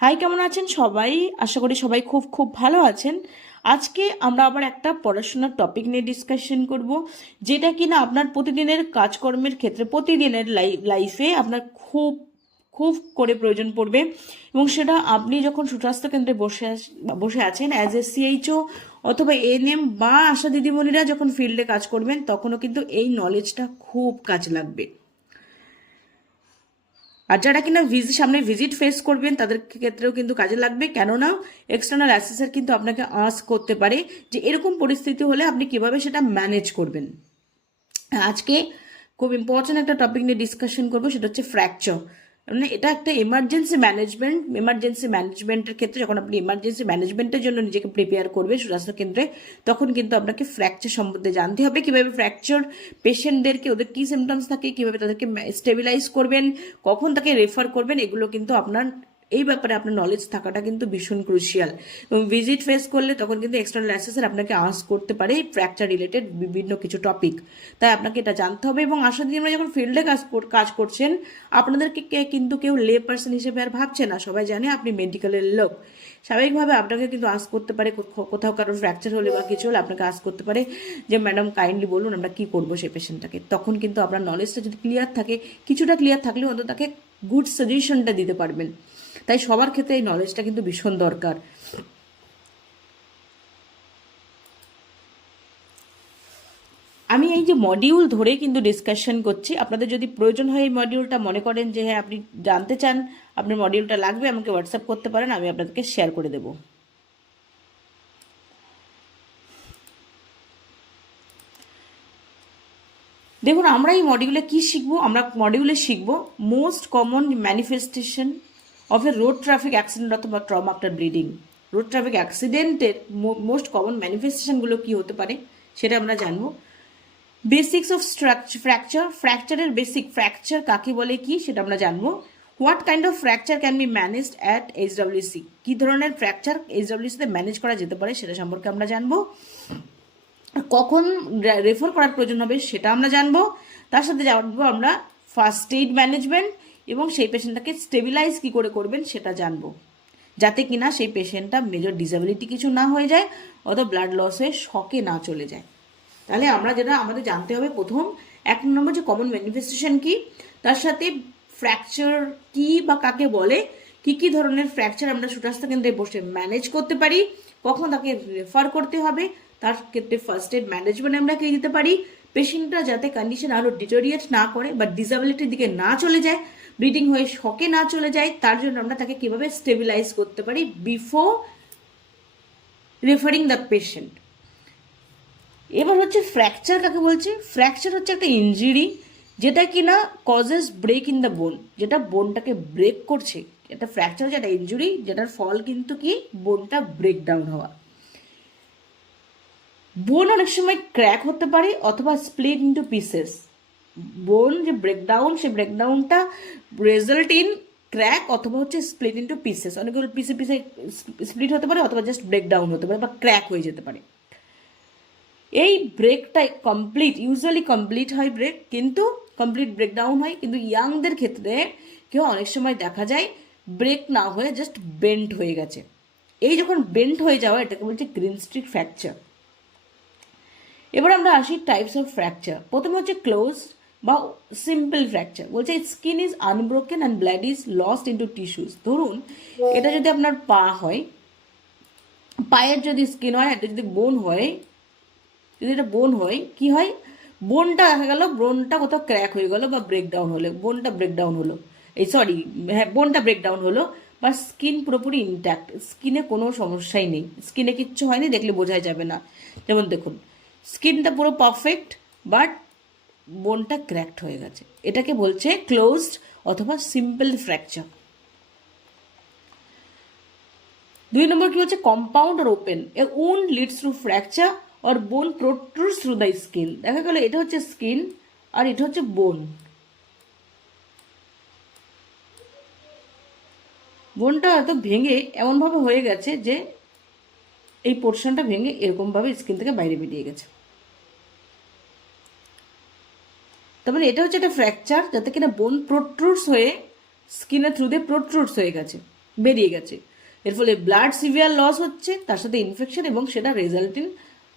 High, কেমন আছেন সবাই? আশা করি সবাই খুব খুব ভালো আছেন। আজকে আমরা আবার একটা পড়াশোনার টপিক নিয়ে ডিসকাশন করব, যেটা কিনা আপনার প্রতিদিনের কাজকর্মের ক্ষেত্রে, প্রতিদিনের লাইফে আপনার খুব খুব করে প্রয়োজন পড়বে। এবং সেটা আপনি যখন সুস্বাস্থ্য কেন্দ্রে বসে আছেন অ্যাজ এ সিএইচও অথবা এএনএম বা আশা দিদিমণিরা যখন ফিল্ডে কাজ করবেন, তখনও কিন্তু এই নলেজটা খুব কাজে লাগবে। আর যারা কিনা সামনে ভিজিট ফেস করবেন তাদের ক্ষেত্রেও কিন্তু কাজে লাগবে, কেননা এক্সটার্নাল অ্যাসেসর কিন্তু আপনাকে আস্ক করতে পারে যে এরকম পরিস্থিতি হলে আপনি কিভাবে সেটা ম্যানেজ করবেন। আজকে খুব ইম্পর্টেন্ট একটা টপিক নিয়ে ডিসকাশন করবো, সেটা হচ্ছে ফ্র্যাকচার। মানে এটা একটা এমার্জেন্সি ম্যানেজমেন্টের ক্ষেত্রে যখন আপনি এমার্জেন্সি ম্যানেজমেন্টের জন্য নিজেকে প্রিপেয়ার করবে স্বাস্থ্য কেন্দ্রে, তখন কিন্তু আপনাকে ফ্র্যাকচার সম্বন্ধে জানতে হবে। কিভাবে ফ্র্যাকচার পেশেন্টদেরকে, ওদের কী সিমটমস থাকে, কিভাবে তাদেরকে স্টেবিলাইজ করবেন, কখন তাকে রেফার করবেন, এগুলো কিন্তু আপনার এই ব্যাপারে আপনার নলেজ থাকাটা কিন্তু ভীষণ ক্রুশিয়াল। এবং ভিজিট ফেস করলে তখন কিন্তু এক্সটার্নাল অ্যাসেসর আপনাকে আস্ক করতে পারে ফ্র্যাকচার রিলেটেড বিভিন্ন কিছু টপিক, তাই আপনাকে এটা জানতে হবে। এবং আশা দিদি আমরা যখন ফিল্ডে কাজ করছেন, আপনাদেরকে কিন্তু কেউ লে পার্সন হিসেবে আর ভাবছে না, সবাই জানে আপনি মেডিকেলের লোক। স্বাভাবিকভাবে আপনাকে কিন্তু আস্ক করতে পারে, কোথাও কারোর ফ্র্যাকচার হলে বা কিছু হলে আপনাকে আস্ক করতে পারে যে ম্যাডাম কাইন্ডলি বলুন আমরা কী করবো সেই পেশেন্টটাকে। তখন কিন্তু আপনার নলেজটা যদি ক্লিয়ার থাকে, কিছুটা ক্লিয়ার থাকলে অন্তত তাকে গুড সাজেশনটা দিতে পারবেন। তাই সবার ক্ষেত্রে এই নলেজটা কিন্তু ভীষণ দরকার। আমি এই যে মডিউল ধরে কিন্তু ডিসকাশন করছি, আপনাদের যদি প্রয়োজন হয় এই মডিউলটা, মনে করেন যে হ্যাঁ আপনি জানতে চান, আপনার মডিউলটা লাগবে, আমাকে হোয়াটসঅ্যাপ করতে পারেন, আমি আপনাদেরকে শেয়ার করে দেবো। দেখুন, আমরা এই মডিউলে কি শিখবো? আমরা মডিউলে শিখবো most common manifestation of a road traffic accident অথবা trauma after bleeding. Road traffic অ্যাক্সিডেন্টের মোস্ট কমন ম্যানিফেস্টেশনগুলো কী হতে পারে সেটা আমরা জানবো। বেসিক্স অফ ফ্র্যাকচারের বেসিক, ফ্র্যাকচার কাকে বলে কি সেটা আমরা জানবো। What kind of fracture can be managed at HWC, কী ধরনের ফ্র্যাকচার এইচডব্লিউসিতে ম্যানেজ করা যেতে পারে সেটা সম্পর্কে আমরা জানবো। কখন রেফার করার প্রয়োজন হবে সেটা আমরা জানবো। তার সাথে জানবো আমরা ফার্স্ট এইড ম্যানেজমেন্ট, এবং সেই পেশেন্টটাকে স্টেবিলাইজ কী করে করবেন সেটা জানবো, যাতে কিনা সেই পেশেন্টটা মেজর ডিসএবিলিটি কিছু না হয়ে যায় অথবা ব্লাড লস হয়ে শকে না চলে যায়। তাহলে আমরা যেটা আমাদের জানতে হবে, প্রথম 1 নম্বর যে কমন ম্যানিফেস্টেশন কি, তার সাথে ফ্র্যাকচার কি বা কাকে বলে, কি কি ধরনের ফ্র্যাকচার আমরা সুস্বাস্থ্য কেন্দ্রে বসে ম্যানেজ করতে পারি, কখন তাকে রেফার করতে হবে, তার ক্ষেত্রে ফার্স্ট এড ম্যানেজমেন্ট আমরা কি দিতে পারি, পেশেন্টটা যাতে কন্ডিশন আরও ডিটোরিয়েট না করে বা ডিসএবিলিটির দিকে না চলে যায়, ব্লিডিং হয়ে শকে না চলে যায়, তার জন্য আমরা তাকে কীভাবে স্টেবিলাইজ করতে পারি বিফোর রেফারিং দ্য পেশেন্ট। এবার হচ্ছে ফ্র্যাকচার কাকে বলছে। ফ্র্যাকচার হচ্ছে একটা ইনজুরি যেটা কিনা causes break in the bone, যেটা বোনটাকে ব্রেক করছে। এটা ফ্র্যাকচার হচ্ছে একটা ইনজুরি যেটার ফল কিন্তু কি বোনটা ব্রেকডাউন হওয়া। বোন অনেক সময় ক্র্যাক হতে পারে অথবা স্প্লিট ইন্টু পিসেস। বোন যে ব্রেকডাউন, সেই ব্রেকডাউনটা রেজাল্ট ইন ক্র্যাক অথবা হচ্ছে স্প্লিট ইন্টু পিসেস। অনেকগুলো পিসে পিসে স্প্লিট হতে পারে অথবা জাস্ট ব্রেকডাউন হতে পারে বা ক্র্যাক হয়ে যেতে পারে। এই ব্রেকটা ইউজুয়ালি কমপ্লিট হয় ব্রেক, কিন্তু কমপ্লিট ব্রেকডাউন হয়, কিন্তু ইয়াংদের ক্ষেত্রে কেউ অনেক সময় দেখা যায় ব্রেক না হয়ে জাস্ট বেন্ট হয়ে গেছে। এই যখন বেন্ট হয়ে যাওয়া, এটাকে বলছে গ্রিন স্ট্রিক ফ্র্যাকচার। এবার আমরা আসি টাইপস অফ ফ্র্যাকচার। প্রথমে হচ্ছে ক্লোজ বা সিম্পল ফ্র্যাকচার। বলছে skin is unbroken and blood is lost into tissues. ধরুন এটা যদি আপনার পা হয়, পায়ের যদি স্কিন হয়, এটা যদি বোন হয়, যদি এটা বোন হয়, কি হয়, বোনটা দেখা গেল বোনটা কোথাও ক্র্যাক হয়ে গেল বা ব্রেকডাউন হলো, বোনটা ব্রেকডাউন হলো, বোনটা ব্রেকডাউন হলো, বা স্কিন পুরোপুরি ইনট্যাক্ট, স্কিনে কোনো সমস্যাই নেই, স্কিনে কিচ্ছু হয়নি, দেখলে বোঝাই যাবে না। যেমন দেখুন স্কিনটা পুরো পারফেক্ট বাট বোনটা ক্র্যাকড হয়ে গেছে, এটাকে বলছে ক্লোজড অথবা সিম্পল ফ্র্যাকচার। 2 নম্বর কি হচ্ছে কম্পাউন্ড আর ওপেন। এ উন্ড লিডস থ্রু ফ্র্যাকচার আর বোন প্রোট্রুডস থ্রু দ্য স্কিন। দেখা গেল এটা হচ্ছে স্কিন আর এটা হচ্ছে বোন। বোনটা হয়তো ভেঙে এমনভাবে হয়ে গেছে যে এই পোর্শনটা ভেঙে এরকমভাবে স্কিন থেকে বাইরে বেরিয়ে গেছে। তার মানে এটা হচ্ছে একটা ফ্র্যাকচার যাতে কিনা বোন প্রোট্রুডস হয়ে স্কিনের থ্রু দিয়ে প্রোট্রুডস হয়ে গেছে। বেরিয়ে গেছে। এর ফলে ব্লাড সিভিয়ার লস হচ্ছে, তার সাথে ইনফেকশন, এবং সেটা রেজাল্টিং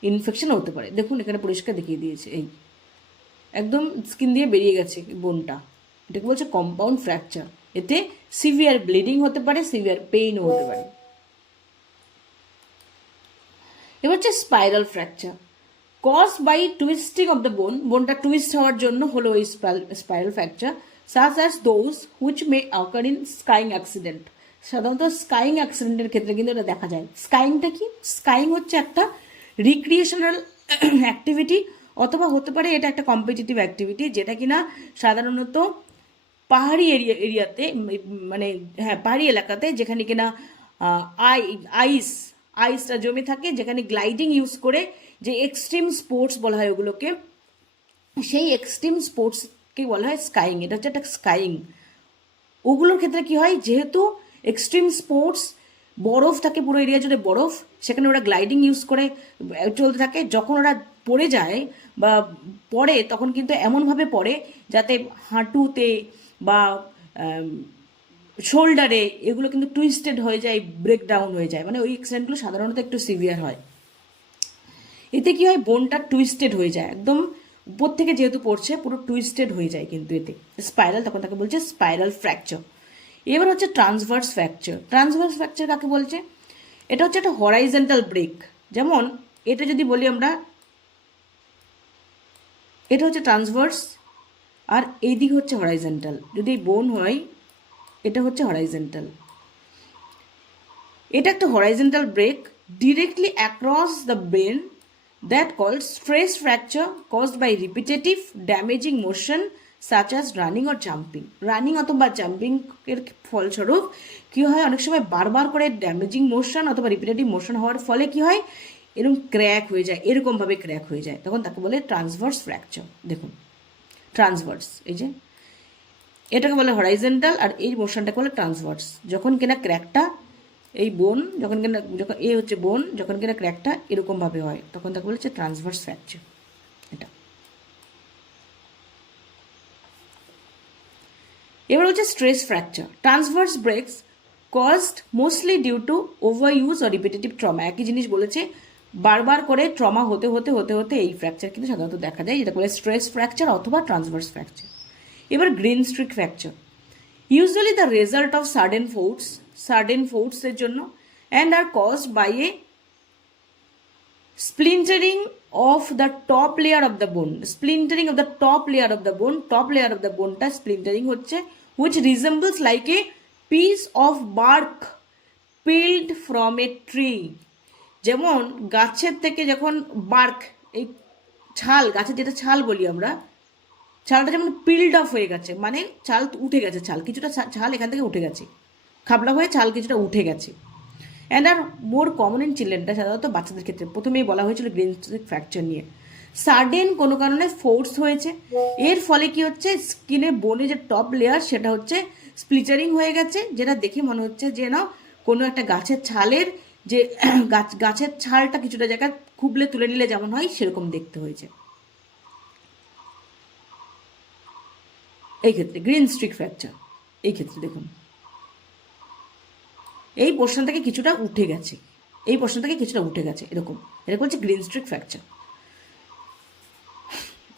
ইনফেকশন হতে পারে। দেখুন এখানে পরিষ্কার দেখিয়ে দিয়েছে, এই একদম স্কিন দিয়ে বেরিয়ে গেছে বোনটা, এটাকে বলছে কম্পাউন্ড ফ্র্যাকচার। এতে সিভিয়ার ব্লিডিং হতে পারে, সিভিয়ার পেইনও হতে পারে। এবার হচ্ছে spiral fracture, cause by twisting of the bone, বোনটা টুইস্ট হওয়ার জন্য হলো এই spiral fracture, such as those which may occur in skiing accident. সাধারণত স্কাইং অ্যাক্সিডেন্টের ক্ষেত্রে কিন্তু এটা দেখা যায়। স্কাইংটা কি? স্কাইং হচ্ছে একটা রিক্রিয়েশনাল অ্যাক্টিভিটি, অথবা হতে পারে এটা একটা কম্পিটিটিভ অ্যাক্টিভিটি, যেটা কিনা সাধারণত পাহাড়ি এরিয়াতে, মানে হ্যাঁ পাহাড়ি এলাকাতে, যেখানে কিনা আইসটা জমে থাকে, যেখানে গ্লাইডিং ইউজ করে, যে এক্সট্রিম স্পোর্টস বলা হয় ওগুলোকে, সেই এক্সট্রিম স্পোর্টসকে বলা হয় স্কাইং। এটা হচ্ছে একটা স্কাইং। ওগুলোর ক্ষেত্রে কি হয়, যেহেতু এক্সট্রিম স্পোর্টস, বরফ থাকে পুরো এরিয়া জুড়ে বরফ, সেখানে ওরা গ্লাইডিং ইউজ করে চলতে থাকে। যখন ওরা পড়ে যায় বা পড়ে, তখন কিন্তু এমনভাবে পড়ে যাতে হাঁটুতে বা শোল্ডারে এগুলো কিন্তু টুইস্টেড হয়ে যায়, ব্রেকডাউন হয়ে যায়, মানে ওই অ্যাক্সিডেন্টগুলো সাধারণত একটু সিভিয়ার হয়। এতে কি হয়, বোনটা টুইস্টেড হয়ে যায়, একদম উপর থেকে যেহেতু পড়ছে পুরো টুইস্টেড হয়ে যায় কিন্তু এতে স্পাইরাল, তখন তাকে বলছে স্পাইরাল ফ্র্যাকচার। এবার হচ্ছে ট্রান্সভার্স ফ্র্যাকচার। ট্রান্সভার্স ফ্র্যাকচার কাকে বলছে? এটা হচ্ছে একটা হরাইজন্টাল ব্রেক। যেমন এটা যদি বলি আমরা, এটা হচ্ছে ট্রান্সভার্স আর এই দিকে হচ্ছে হরাইজন্টাল। যদি এই বোন হয়, এটা হচ্ছে হরাইজন্টাল। এটা একটা horizontal break directly across the brain, that called stress fracture caused by repetitive damaging motion such as running or jumping. Running অথবা জাম্পিং এর ফলস্বরূপ কী হয়, অনেক সময় বারবার করে ড্যামেজিং মোশন অথবা রিপিটেটিভ মোশন হওয়ার ফলে কী হয়, এরকম ক্র্যাক হয়ে যায়, এরকমভাবে ক্র্যাক হয়ে যায়, তখন তাকে বলে ট্রান্সভার্স ফ্র্যাকচার। দেখুন ট্রান্সভার্স, এই যে এটাকে বলে হরাইজন্টাল আর এই মোশনটাকে বলে ট্রান্সভার্স। যখন কিনা ক্র্যাকটা, এই বোন যখন কিনা, যখন এ হচ্ছে বোন, যখন কিনা ক্র্যাকটা এরকমভাবে হয়, তখন তাকে বলেছে ট্রান্সভার্স ফ্র্যাকচার। এটা এবার হচ্ছে stress fracture. Transverse breaks caused mostly due to overuse or repetitive trauma. একই জিনিস বলেছে, বারবার করে ট্রমা হতে হতে হতে হতে এই ফ্র্যাকচার কিন্তু সাধারণত দেখা যায়, যেটা বলে স্ট্রেস ফ্র্যাকচার অথবা ট্রান্সভার্স ফ্র্যাকচার। এবার greenstick fracture, usually the result of sudden ফোর্সের জন্য, and are caused by a splintering of the top layer of the bone. Splintering of the top layer of the bone, top layer of the বোনটা splintering হচ্ছে, which resembles like a piece of bark peeled from a tree. যেমন গাছের থেকে যখন bark, এই ছাল, গাছের যেটা ছাল বলি আমরা, ছালটা যেমন পিল্ড অফ হয়ে গেছে, মানে ছাল উঠে গেছে, ছাল কিছুটা ছাল এখান থেকে উঠে গেছে, খাবলা হয়ে ছাল কিছুটা উঠে গেছে। And are more common in চিলড্রেনটা, সাধারণত বাচ্চাদের ক্ষেত্রে প্রথমেই বলা হয়েছিল গ্রিন স্ট্রিক ফ্র্যাকচার নিয়ে। সাডেন কোনো কারণে ফোর্স হয়েছে, এর ফলে কি হচ্ছে, স্কিনে বোনে যে টপ লেয়ার সেটা হচ্ছে স্প্লিটারিং হয়ে গেছে, যেটা দেখে মনে হচ্ছে যে না কোনো একটা গাছের ছালের যে গাছের ছালটা কিছুটা জায়গায় খুবলে তুলে নিলে যেমন হয় সেরকম দেখতে হয়েছে। এই ক্ষেত্রে গ্রিন স্ট্রিক ফ্র্যাকচার, এই ক্ষেত্রে দেখুন এই পোর্শন থেকে কিছুটা উঠে গেছে, এই পোর্শন থেকে কিছুটা উঠে গেছে, এরকম, এরকম হচ্ছে গ্রিন স্ট্রিক ফ্র্যাকচার।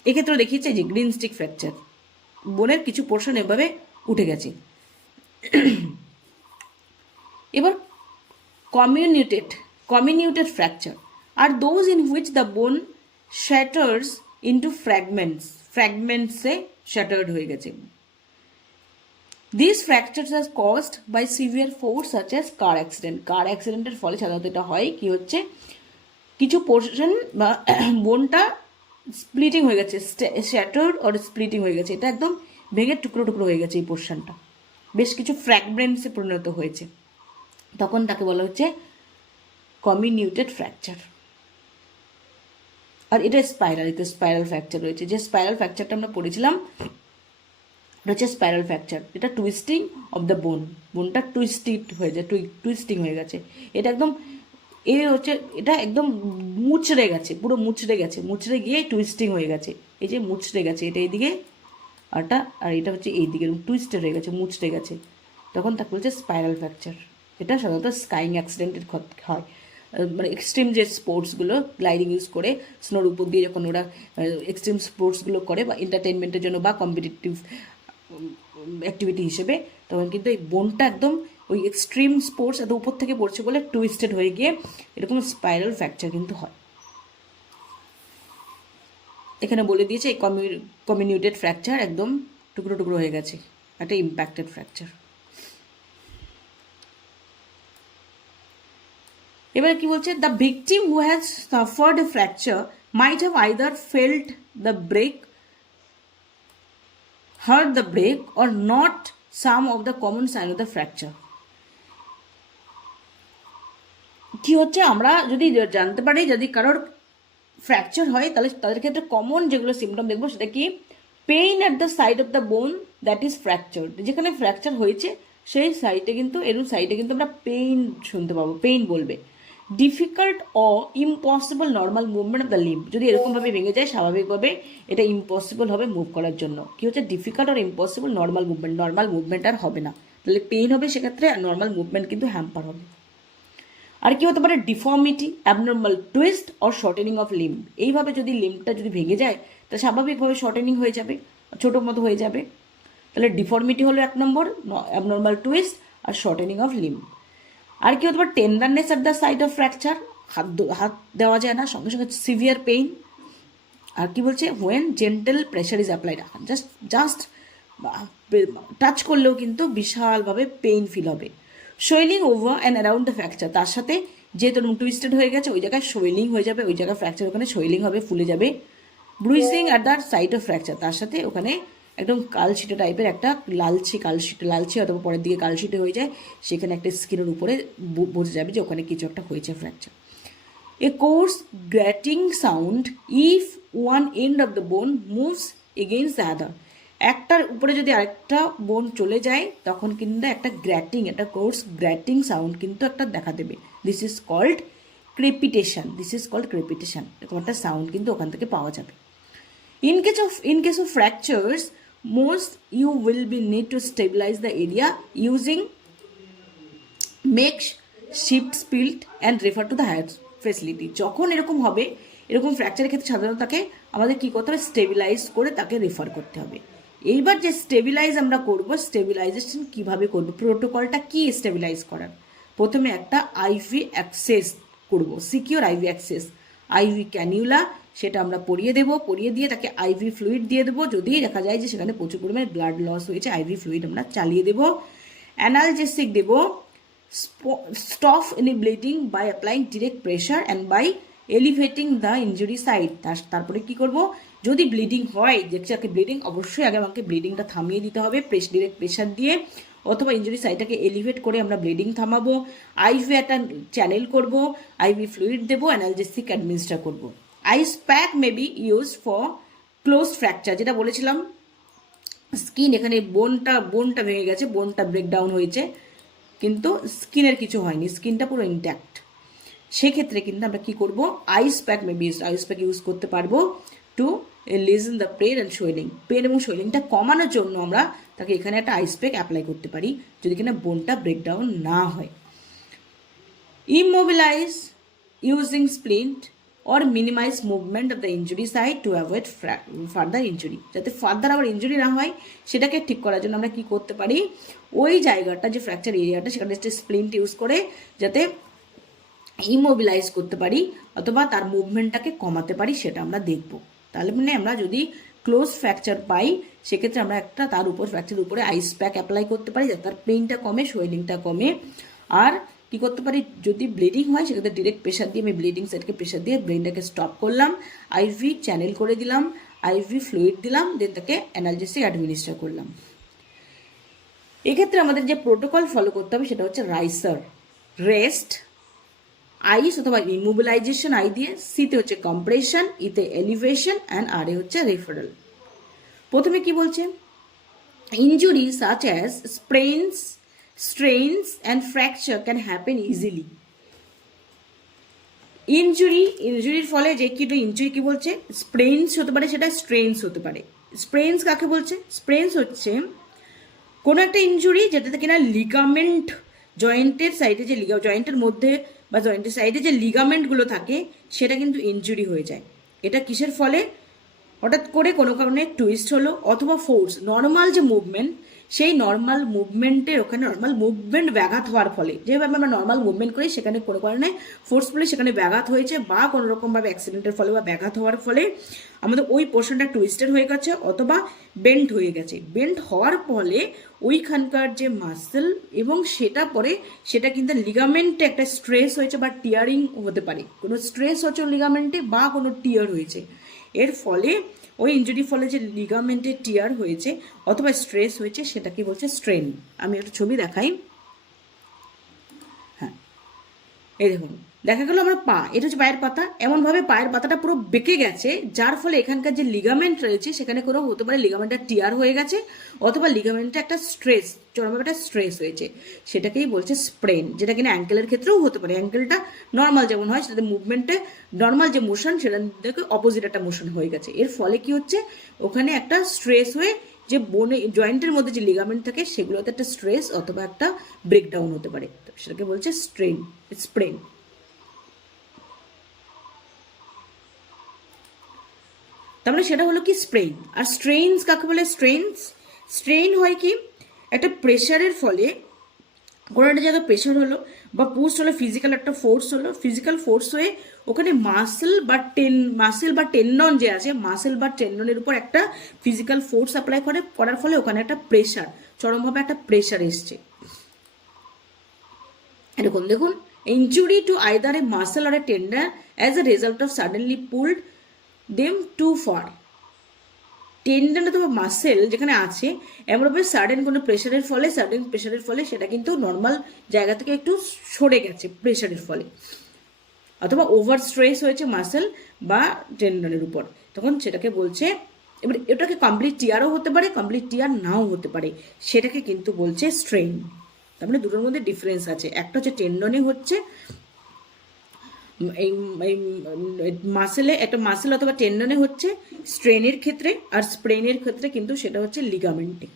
এক্ষেত্রেও দেখিয়েছে যে গ্রিন স্ট্রিক ফ্র্যাকচার, বোনের কিছু পোর্শন এভাবে উঠে গেছে। এবার কমিউনিউটেড ফ্র্যাকচার আর those in which the bone shatters into ফ্র্যাগমেন্টসে shattered হয়ে গেছে। These fractures are caused by severe force such as car accident. কার অ্যাক্সিডেন্টের ফলে সাধারণত এটা হয়, কি হচ্ছে, কিছু পোর্শন বা বোনটা স্প্লিটিং হয়ে গেছে, শ্যাটার্ড অর স্প্লিটিং হয়ে গেছে, এটা একদম ভেঙে টুকরো টুকরো হয়ে গেছে, এই পোর্শনটা বেশ কিছু ফ্র্যাগমেন্টসে পরিণত হয়েছে, তখন তাকে বলা হচ্ছে কমিউনিউটেড ফ্র্যাকচার। আর এটা স্পাইরাল, এতে স্পাইরাল ফ্র্যাকচার রয়েছে। যে স্পাইরাল ফ্র্যাকচারটা আমরা পড়েছিলাম এটা হচ্ছে স্পাইরাল ফ্র্যাকচার, এটা টুইস্টিং অফ দ্য বোনটা টুইস্টিং হয়ে গেছে, এটা একদম হচ্ছে, এটা একদম মুচড়ে গেছে, পুরো মুচড়ে গিয়ে টুইস্টিং হয়ে গেছে, এই যে মুচড়ে গেছে, এটা এইদিকে আর এটা হচ্ছে এইদিকে টুইস্টেড হয়ে গেছে, মুচড়ে গেছে, তখন তাকে বলছে স্পাইরাল ফ্র্যাকচার। এটা সাধারণত স্কাইং অ্যাক্সিডেন্টের হয়, মানে এক্সট্রিম যে স্পোর্টসগুলো গ্লাইডিং ইউজ করে স্নোর উপর দিয়ে যখন ওরা এক্সট্রিম স্পোর্টসগুলো করে বা এন্টারটেনমেন্টের জন্য বা কম্পিটিটিভ অ্যাক্টিভিটি হিসেবে, তখন কিন্তু এই বোনটা একদম ওই এক্সট্রিম স্পোর্টস এত উপর থেকে পড়ছে বলে টুইস্টেড হয়ে গিয়ে এরকম স্পাইরাল ফ্র্যাকচার কিন্তু হয়। এখানে বলে দিয়েছে এই কমিউনিউটেড ফ্র্যাকচার একদম টুকরো টুকরো হয়ে গেছে, একটা ইম্প্যাক্টেড ফ্র্যাকচার। এবারে কি বলছে, the victim who has suffered a fracture might have either felt the break, heard the break, or not some of the common sign of the fracture. কি হচ্ছে, আমরা যদি জানতে পারি যদি কারোর ফ্র্যাকচার হয় তাহলে তাদের ক্ষেত্রে কমন যেগুলো সিমটম দেখবো সেটা কি, pain at the site of the বোন দ্যাট ইজ ফ্র্যাকচার। যেখানে ফ্র্যাকচার হয়েছে সেই সাইডে কিন্তু এরকম সাইডে কিন্তু আমরা পেইন শুনতে পাবো, পেইন বলবে। ডিফিকাল্ট ও impossible normal movement of the limb, যদি এরকমভাবে ভেঙে যায় স্বাভাবিকভাবে এটা ইম্পসিবল হবে মুভ করার জন্য। কি হচ্ছে, ডিফিকাল্ট আর ইম্পসিবল নর্মাল মুভমেন্ট আর হবে না, তাহলে পেইন হবে সেক্ষেত্রে, আর নর্মাল মুভমেন্ট কিন্তু হ্যাম্পার হবে। আর কি হতে পারে, deformity, abnormal twist or shortening of limb. এইভাবে যদি লিম্বটা যদি ভেঙে যায় তা স্বাভাবিকভাবে শর্টেনিং হয়ে যাবে, ছোটো মতো হয়ে যাবে। তাহলে ডিফর্মিটি হলো 1 নম্বর, অ্যাবনর্মাল টুইস্ট আর শর্টেনিং অফ লিম্ব। আর কি হতে পারে, tenderness at the site of fracture, হাত দেওয়া যায় না, সঙ্গে সঙ্গে সিভিয়ার পেইন। আর কি বলছে, when gentle pressure is applied, just touch করলেও কিন্তু বিশালভাবে পেইন ফিল হবে। Swelling over and around the fracture, তার সাথে যেহেতু টুইস্টেড হয়ে গেছে ওই জায়গায় সোয়েলিং হয়ে যাবে, ওই জায়গায় ফ্র্যাকচার ওখানে সোয়েলিং হবে, ফুলে যাবে। Bruising at the site of fracture, তার সাথে ওখানে একদম কালশিটে টাইপের একটা লালচে অথবা পরের দিকে কালশিটে হয়ে যায়, সেখানে একটা স্কিনের উপরে বোঝা যাবে যে ওখানে কিছু একটা হয়েছে fracture. A coarse grating sound if one end of the bone moves against the other, একটার উপরে যদি আরেকটা বোন চলে যায় তখন কিন্তু একটা কোর্স গ্র্যাটিং সাউন্ড কিন্তু একটা দেখা দেবে। দিস ইজ কল্ড ক্রেপিটেশন, এরকম একটা সাউন্ড কিন্তু ওখান থেকে পাওয়া যাবে। In case of fractures, most you will be need to stabilize the area using makeshift splint and refer to the higher facility. যখন এরকম হবে, এরকম ফ্র্যাকচারের ক্ষেত্রে সাধারণত তাকে আমাদের কী করতে হবে, স্টেবিলাইজ করে তাকে রেফার করতে হবে। এইবার যে স্টেবিলাইজ আমরা করব, স্টেবিলাইজেশন কিভাবে করব, প্রোটোকলটা কি স্টেবিলাইজ করার, প্রথমে একটা আইভি অ্যাক্সেস করব, সিকিউর আইভি অ্যাক্সেস, আইভি ক্যানিউলা সেটা আমরা পরিয়ে দিয়ে তাকে আইভি ফ্লুইড দিয়ে দেবো। যদি দেখা যায় যে সেখানে প্রচুর পরিমাণে ব্লাড লস হয়েছে, আইভি ফ্লুইড আমরা চালিয়ে দেবো। অ্যানালজেসিক দেবো, stop any bleeding by applying direct pressure and by elevating the injury side. তারপরে কি করব, যদি ব্লিডিং হয়, যাকে ব্লিডিং, অবশ্যই আগে আমাকে ব্লিডিংটা থামিয়ে দিতে হবে ডিরেক্ট প্রেশার দিয়ে, অথবা ইনজুরি সাইডটাকে এলিভেট করে আমরা ব্লিডিং থামাবো, আইভি একটা চ্যানেল করব, আইভি ফ্লুইড দেবো, অ্যানালজেসিক অ্যাডমিনিস্টার করব। Ice pack may be used for close fracture, যেটা বলেছিলাম স্কিন, এখানে বোনটা ভেঙে গেছে, বোনটা ব্রেকডাউন হয়েছে কিন্তু স্কিনের কিছু হয়নি, স্কিনটা পুরো ইনট্যাক্ট, সেক্ষেত্রে কিন্তু আমরা কী করবো, আইস প্যাক ইউজ করতে পারবো to lessen the pain and swelling. Pain এবং সোয়েলিংটা কমানোর জন্য আমরা তাকে এখানে একটা আইস প্যাক অ্যাপ্লাই করতে পারি যদি কিনা বোনটা ব্রেকডাউন না হয়। Immobilise using splint or minimize movement of the injury site to avoid further injury, যাতে ফার্দার আবার ইঞ্জুরি না হয় সেটাকে ঠিক করার জন্য আমরা কি করতে পারি, ওই জায়গাটা যে ফ্র্যাকচার এরিয়াটা সেখানে একটা স্প্লিন্ট ইউজ করে যাতে ইমোবিলাইজ করতে পারি অথবা তার মুভমেন্টটাকে কমাতে পারি, সেটা আমরা দেখব। তাহলে মানে আমরা যদি ক্লোজ ফ্র্যাকচার পাই সেক্ষেত্রে আমরা একটা তার উপর ফ্র্যাকচারের উপরে আইস প্যাক অ্যাপ্লাই করতে পারি যাতে তার পেইনটা কমে, সোয়েলিংটা কমে। আর কী করতে পারি, যদি ব্লিডিং হয় সেক্ষেত্রে ডিরেক্ট প্রেশার দিয়ে আমি ব্লিডিং সাইডকে প্রেশার দিয়ে ব্রেনটাকে স্টপ করলাম, আইভি চ্যানেল করে দিলাম, আইভি ফ্লুইড দিলাম, দেন তাকে অ্যানালজেসিক অ্যাডমিনিস্টার করলাম। এক্ষেত্রে আমাদের যে প্রোটোকল ফলো করতে হবে সেটা হচ্ছে রাইসার, রেস্ট, আইস অথবা ইমোবিলাইজেশন আই দিয়ে, সিতে হচ্ছে কম্প্রেশন, ইতে এলিভেশন অ্যান্ড আর এ হচ্ছে রেফারেল। প্রথমে কি বলছে, injury such as sprains, strains and fracture can happen easily. ইনজুরির ফলে যে ইনজুরি কি বলছে, স্প্রেইনস হতে পারে, সেটা স্ট্রেইনস হতে পারে। স্প্রেইনস কাকে বলছে, স্প্রেইনস হচ্ছে কোনো একটা ইনজুরি যেটাতে কিনা লিগামেন্ট জয়েন্টের সাইডে যে জয়েন্টের মধ্যে বা জয়েন্টের সাইডে যে লিগামেন্টগুলো থাকে সেটা কিন্তু ইনজুরি হয়ে যায়। এটা কিসের ফলে? হঠাৎ করে কোনো কারণে টুইস্ট হলো অথবা ফোর্স, নর্মাল যে মুভমেন্ট সেই নর্মাল মুভমেন্টের ওখানে নর্মাল মুভমেন্ট ব্যাঘাত হওয়ার ফলে, যেভাবে আমরা নর্মাল মুভমেন্ট করি সেখানে কোনো কারণে ফোর্সফুলি সেখানে ব্যাঘাত হয়েছে বা কোনো রকমভাবে অ্যাক্সিডেন্টের ফলে বা ব্যাঘাত হওয়ার ফলে আমাদের ওই পোর্শনটা টুইস্টেড হয়ে গেছে অথবা বেন্ড হয়ে গেছে। বেন্ড হওয়ার ফলে ওইখানকার যে মাসেল এবং সেটা পরে সেটা কিন্তু লিগামেন্টে একটা স্ট্রেস হয়েছে বা টিয়ারিং হতে পারে, কোনো স্ট্রেস হচ্ছে লিগামেন্টে বা কোনো টিয়ার হয়েছে। এর ফলে ওই ইনজুরির ফলে যে লিগামেন্টে টিয়ার হয়েছে অথবা স্ট্রেস হয়েছে সেটাকে বলছে স্ট্রেন। আমি একটা ছবি দেখাই। হ্যাঁ, এই দেখুন, দেখা গেল আমার পা, এটা হচ্ছে পায়ের পাতা, এমনভাবে পায়ের পাতাটা পুরো বেঁকে গেছে যার ফলে এখানকার যে লিগামেন্ট রয়েছে সেখানে কোনো হতে পারে লিগামেন্টটা টিয়ার হয়ে গেছে অথবা লিগামেন্টে একটা স্ট্রেস, চরমভাবে একটা স্ট্রেস হয়েছে, সেটাকেই বলছে স্প্রেন। যেটা কিনা অ্যাঙ্কেলের ক্ষেত্রেও হতে পারে। অ্যাঙ্কেলটা নর্মাল যেমন হয় সেটাতে মুভমেন্টে নর্মাল যে মোশন সেটা থেকে অপোজিট একটা মোশন হয়ে গেছে। এর ফলে কি হচ্ছে, ওখানে একটা স্ট্রেস হয়ে যে বোনে জয়েন্টের মধ্যে যে লিগামেন্ট থাকে সেগুলোতে একটা স্ট্রেস অথবা একটা ব্রেকডাউন হতে পারে, সেটাকে বলছে স্ট্রেন, স্প্রেন। তারপরে সেটা হলো কি স্প্রেন। আর স্ট্রেইনস কাকে বলে? স্ট্রেইন হয় কি, একটা প্রেশারের ফলে কোনো একটা জায়গায় প্রেশার হলো বা পুস্ট হলো, ফিজিক্যাল একটা ফোর্স হলো, ফিজিক্যাল ফোর্স হয়ে ওখানে মাসেল বা টেন্ডন যে আছে, মাসেল বা টেন্ডনের উপর একটা ফিজিক্যাল ফোর্স অ্যাপ্লাই করার ফলে ওখানে একটা প্রেশার, চরমভাবে একটা প্রেশার এসছে। এরকম দেখুন, injury to either a muscle or a tendon as a result of suddenly pulled them too far. Tendon অথবা মাসেল যেখানে আছে এমনভাবে সাডেন কোনো প্রেশারের ফলে সেটা কিন্তু নর্মাল জায়গা থেকে একটু সরে গেছে প্রেশারের ফলে, অথবা ওভার স্ট্রেস হয়েছে মাসেল বা টেন্ডনের উপর, তখন সেটাকে বলছে, এবার এটাকে কমপ্লিট টিয়ারও হতে পারে, কমপ্লিট টিয়ার নাও হতে পারে, সেটাকে কিন্তু বলছে স্ট্রেইন। তার মানে দুটোর মধ্যে ডিফারেন্স আছে। একটা হচ্ছে টেন্ডনে হচ্ছে মাসেলে, একটা মাসেল অথবা টেন্ডনে হচ্ছে স্ট্রেনের ক্ষেত্রে, আর স্প্রেনের ক্ষেত্রে কিন্তু সেটা হচ্ছে লিগামেন্টে।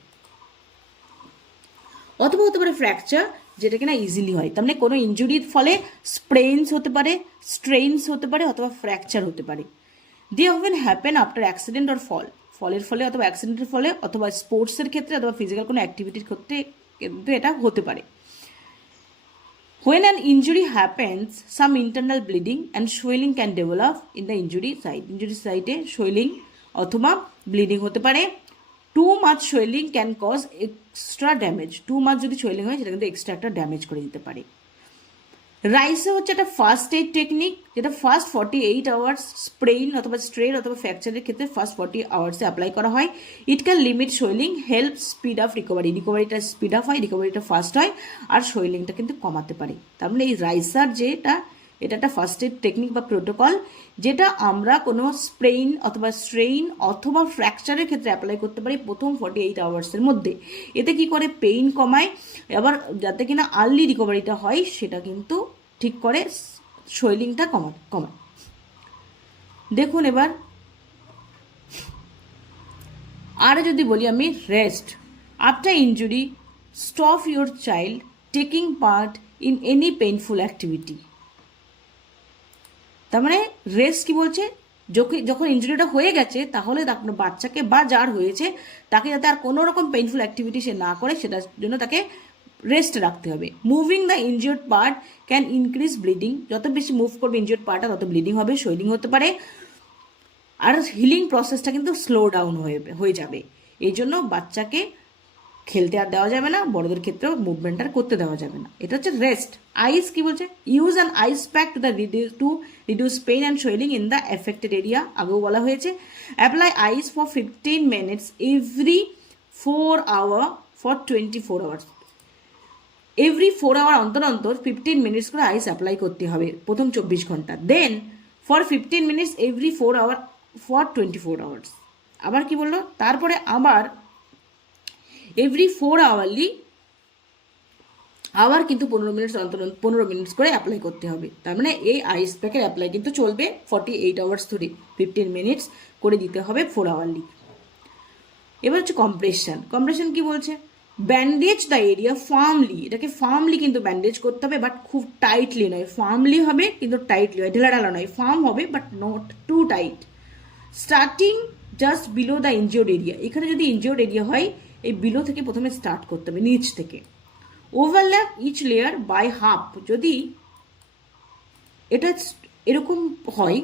অথবা হতে পারে ফ্র্যাকচার, যেটা কিনা ইজিলি হয়। তার মানে কোনো ইনজুরির ফলে স্প্রেইনস হতে পারে, স্ট্রেইনস হতে পারে অথবা ফ্র্যাকচার হতে পারে। They often happen after accident or ফলের ফলে অথবা অ্যাক্সিডেন্টের ফলে অথবা স্পোর্টসের ক্ষেত্রে অথবা ফিজিক্যাল কোনো অ্যাক্টিভিটির ক্ষেত্রে কিন্তু এটা হতে পারে। When an injury happens, some internal bleeding and swelling can develop in the injury site. Injury site swelling অথবা ব্লিডিং হতে পারে। Too much swelling can cause extra damage. Too much যদি swelling হয় সেটা কিন্তু এক্সট্রা একটা ড্যামেজ করে দিতে পারে। রাইসে হচ্ছে একটা ফার্স্ট এইড টেকনিক, যেটা ফার্স্ট 48 আওয়ার্স স্প্রেইন অথবা স্ট্রেন অথবা ফ্র্যাকচারের ক্ষেত্রে ফার্স্ট 40 আওয়ার্সে অ্যাপ্লাই করা হয়। It can limit swelling, help speed up রিকভারিটা স্পিড আপ হয়, রিকভারিটা ফাস্ট হয়, আর সোয়েলিংটা কিন্তু কমাতে পারে। তার মানে এই রাইসার যেটা, এটা একটা ফার্স্ট এইড টেকনিক বা প্রোটোকল, যেটা আমরা কোনো স্প্রেইন অথবা স্ট্রেইন অথবা ফ্র্যাকচারের ক্ষেত্রে অ্যাপ্লাই করতে পারি প্রথম 48 আওয়ার্সের মধ্যে। এতে কি করে, পেইন কমায়, আবার যাতে কিনা আর্লি রিকভারিটা হয় সেটা কিন্তু ঠিক করে, সোয়েলিংটা কমায়। দেখুন এবার আর যদি বলি আমি rest after injury, stop your child taking part in any painful activity. তার মানে রেস্ট কি বলছে, যখন ইনজুরিটা হয়ে গেছে তাহলে আপনার বাচ্চাকে বা যার হয়েছে তাকে যাতে আর কোনো রকম পেইনফুল অ্যাক্টিভিটি সে না করে সেটার জন্য তাকে রেস্ট রাখতে হবে। Moving the injured part can increase bleeding. যত বেশি মুভ করবে ইনজিওর্ড পার্টটা তত ব্লিডিং হবে, সোয়েলিং হতে পারে, আর হিলিং প্রসেসটা কিন্তু স্লো ডাউন হয়ে যাবে। এই জন্য বাচ্চাকে খেলতে আর দেওয়া যাবে না, বড়দের ক্ষেত্রেও মুভমেন্ট আর করতে দেওয়া যাবে না। এটা হচ্ছে রেস্ট। আইস কি বলছে, use an ice pack to reduce pain and swelling in the affected area. আগেও বলা হয়েছে। Apply ice for 15 minutes every 4 hour for 24 hours. Every 4 hour অন্তর 15 মিনিটস করে আইস অ্যাপ্লাই করতে হবে প্রথম 24 ঘন্টা। Then for 15 minutes every 4 hour for 24 hours. আবার কি বললো, তারপরে আবার এভরি 4 আওয়ারলি আবার কিন্তু 15 মিনিটস অন্তর 15 মিনিটস করে অ্যাপ্লাই করতে হবে। তার মানে এই আইস প্যাকের অ্যাপ্লাই কিন্তু চলবে 48 আওয়ার্স ধরে, 15 মিনিটস করে দিতে হবে 4 আওয়ারলি। এবার হচ্ছে কম্প্রেশন কি বলছে, ব্যান্ডেজ দ্য এরিয়া ফার্মলি, এটাকে ফার্মলি কিন্তু ব্যান্ডেজ করতে হবে, বাট খুব টাইটলি নয়। ফার্মলি হবে কিন্তু টাইটলি হয়, ঢেলা ঢালা নয়, ফার্ম হবে but not too tight. Starting just below the injured area, এখানে যদি ইনজিওর্ড এরিয়া হয় এই বিলো থেকে প্রথমে স্টার্ট করতে হবে, নিচ থেকে। Overlap each layer by half, যদি এটা এরকম হয়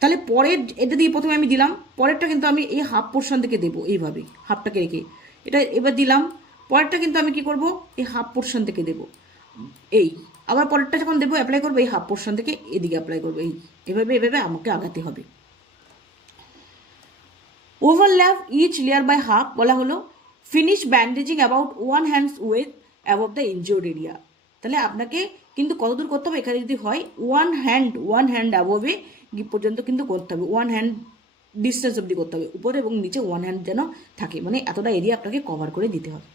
তাহলে পরের এটা দিয়ে প্রথমে আমি দিলাম, পরেরটা কিন্তু আমি এই হাফ পোর্শন থেকে দেবো, এইভাবে হাফটাকে রেখে এটা এবার দিলাম, পরেরটা কিন্তু আমি কি করব এই হাফ পোর্শন থেকে দেবো, এই আবার পরেরটা যখন দেবো অ্যাপ্লাই করবো এই হাফ পোর্শন থেকে এদিকে অ্যাপ্লাই করবো, এভাবে এভাবে আমাকে আগাতে হবে। Overlap each layer by half বলা হলো finish bandaging about 1 hands with above the injured area. তাহলে আপনাকে কিন্তু কতদূর করতে হবে, এখানে যদি হয় 1 হ্যান্ড অ্যাবভে পর্যন্ত কিন্তু করতে হবে, 1 হ্যান্ড ডিস্টেন্স অবধি করতে হবে, উপরে এবং নিচে 1 হ্যান্ড যেন থাকে, মানে এতটা এরিয়া আপনাকে কভার করে দিতে হবে।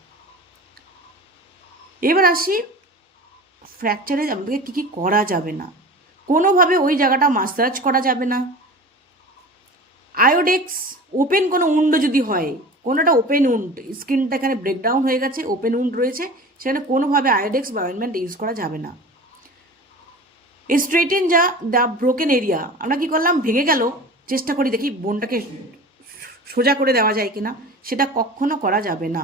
এবার আসি ফ্র্যাকচারে আপনাকে কী কী করা যাবে না। কোনোভাবে ওই জায়গাটা মাসাজ করা যাবে না। আয়োডেক্স ওপেন কোনো উন্ড যদি হয়, কোনোটা ওপেন উন্ড, স্কিনটা এখানে ব্রেকডাউন হয়ে গেছে, ওপেন উন্ড রয়েছে, সেখানে কোনোভাবে আয়োডেক্স বা অয়েনমেন্ট ইউজ করা যাবে না। স্ট্রেটেন দ্য ব্রোকেন এরিয়া, আমরা কি করলাম, ভেঙে গেল, চেষ্টা করি দেখি বোনটাকে সোজা করে দেওয়া যায় কিনা, সেটা কখনো করা যাবে না।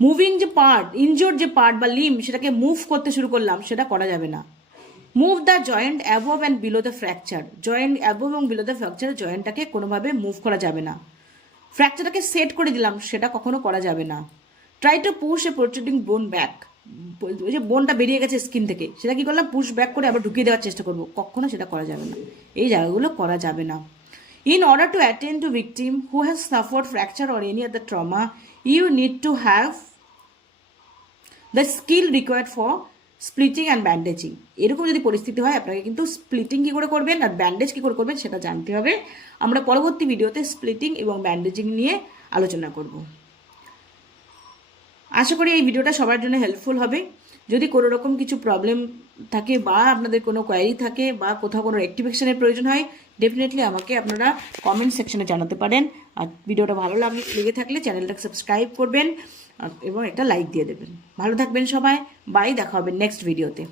মুভিং যে পার্ট, ইনজোর্ড যে পার্ট বা লিম, সেটাকে মুভ করতে শুরু করলাম, সেটা করা যাবে না। Move the joint above and below the fracture, joint above এবং বিলো দ্য ফ্র্যাকচার জয়েন্টটাকে কোনোভাবে মুভ করা যাবে না। ফ্র্যাকচারটাকে সেট করে দিলাম, সেটা কখনো করা যাবে না। ট্রাই টু পুশ এ প্রোট্রুডিং বোন ব্যাক, ওই যে বোনটা বেরিয়ে গেছে স্কিন থেকে, সেটা কি করলাম, পুশ ব্যাক করে আবার ঢুকিয়ে দেওয়ার চেষ্টা করবো, কখনো সেটা করা যাবে না, এই জায়গাগুলো করা যাবে না। In order to attend to victim who has suffered fracture or any other trauma, you need to have the skill required for splinting and bandaging. এরকম যদি পরিস্থিতি হয় আপনাকে কিন্তু স্প্লিটিং কী করে করবেন আর ব্যান্ডেজ কী করে করবেন সেটা জানতে হবে। আমরা পরবর্তী ভিডিওতে স্প্লিটিং এবং ব্যান্ডেজিং নিয়ে আলোচনা করব। আশা করি এই ভিডিওটা সবার জন্য হেল্পফুল হবে। যদি কোনো রকম কিছু প্রবলেম থাকে বা আপনাদের কোনো কোয়ারি থাকে বা কোথাও কোনো রেক্টিফিকেশনের প্রয়োজন হয়, ডেফিনেটলি আমাকে আপনারা কমেন্ট সেকশনে জানাতে পারেন। আর ভিডিওটা ভালো লেগে থাকলে চ্যানেলটাকে সাবস্ক্রাইব করবেন এবং একটা লাইক দিয়ে দেবেন। ভালো থাকবেন সবাই, বাই, দেখা হবে নেক্সট ভিডিওতে।